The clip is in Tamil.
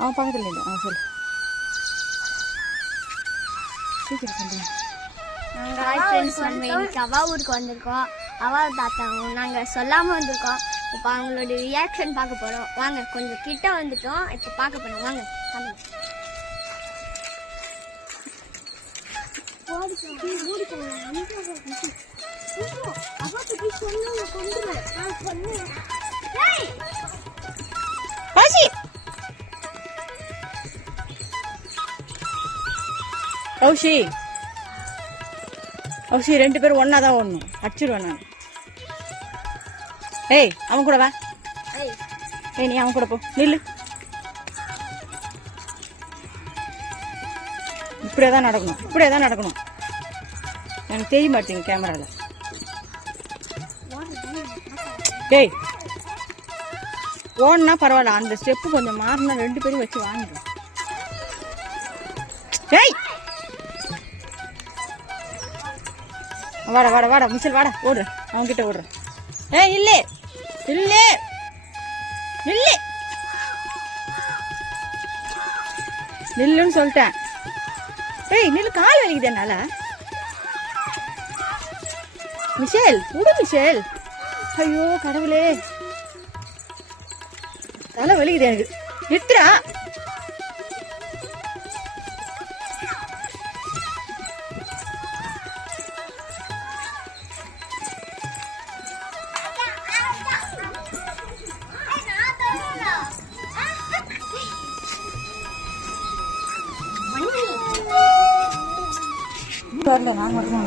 அவன் பக்கத்தில் இல்லை. சொல்லு சீக்கிரம். நாங்கள் அவா ஊருக்கு வந்திருக்கோம். அவா தாத்தாவும் நாங்கள் சொல்லாமல் வந்திருக்கோம். இப்போ அவங்களோட ரியாக்ஷன் பார்க்க போகிறோம். வாங்க, கொஞ்சம் கிட்ட வந்துட்டோம். இப்போ பார்க்க போகிறோம். வாங்க கௌஷி கௌஷி 2 பேரும் ஒன்னா தான் ஓடணும். அடிச்சிடுவேன் நான். ஏய் அவன் கூட வா. ஏய் நீ அவன் கூட போ. நில்லு. இப்படியே தான் நடக்கணும். இப்படியே தான் நடக்கணும். எனக்கு தெரிய மாட்டேங்க கேமரால. டேய் ஓடனா பரவாயில்ல. அந்த ஸ்டெப்பு கொஞ்சம் மாறினா 2 பேரும் வச்சு வாங்கிடும். டேய் வாடா வாடா வாடா மிச்சல் வாடா. ஓடு அவன்கிட்ட ஓடுறேன். ஏய் இல்ல இல்ல இல்ல நில்லுன்னு சொல்லிட்டேன். ஏய் நில்லு, கால் வலிக்குது என்னால. மிஷேல் விடு மிஷேல். ஐயோ கடவுளே, தலை வலிக்குது எனக்கு. நிறுத்துறா. வரல நான் மட்டும்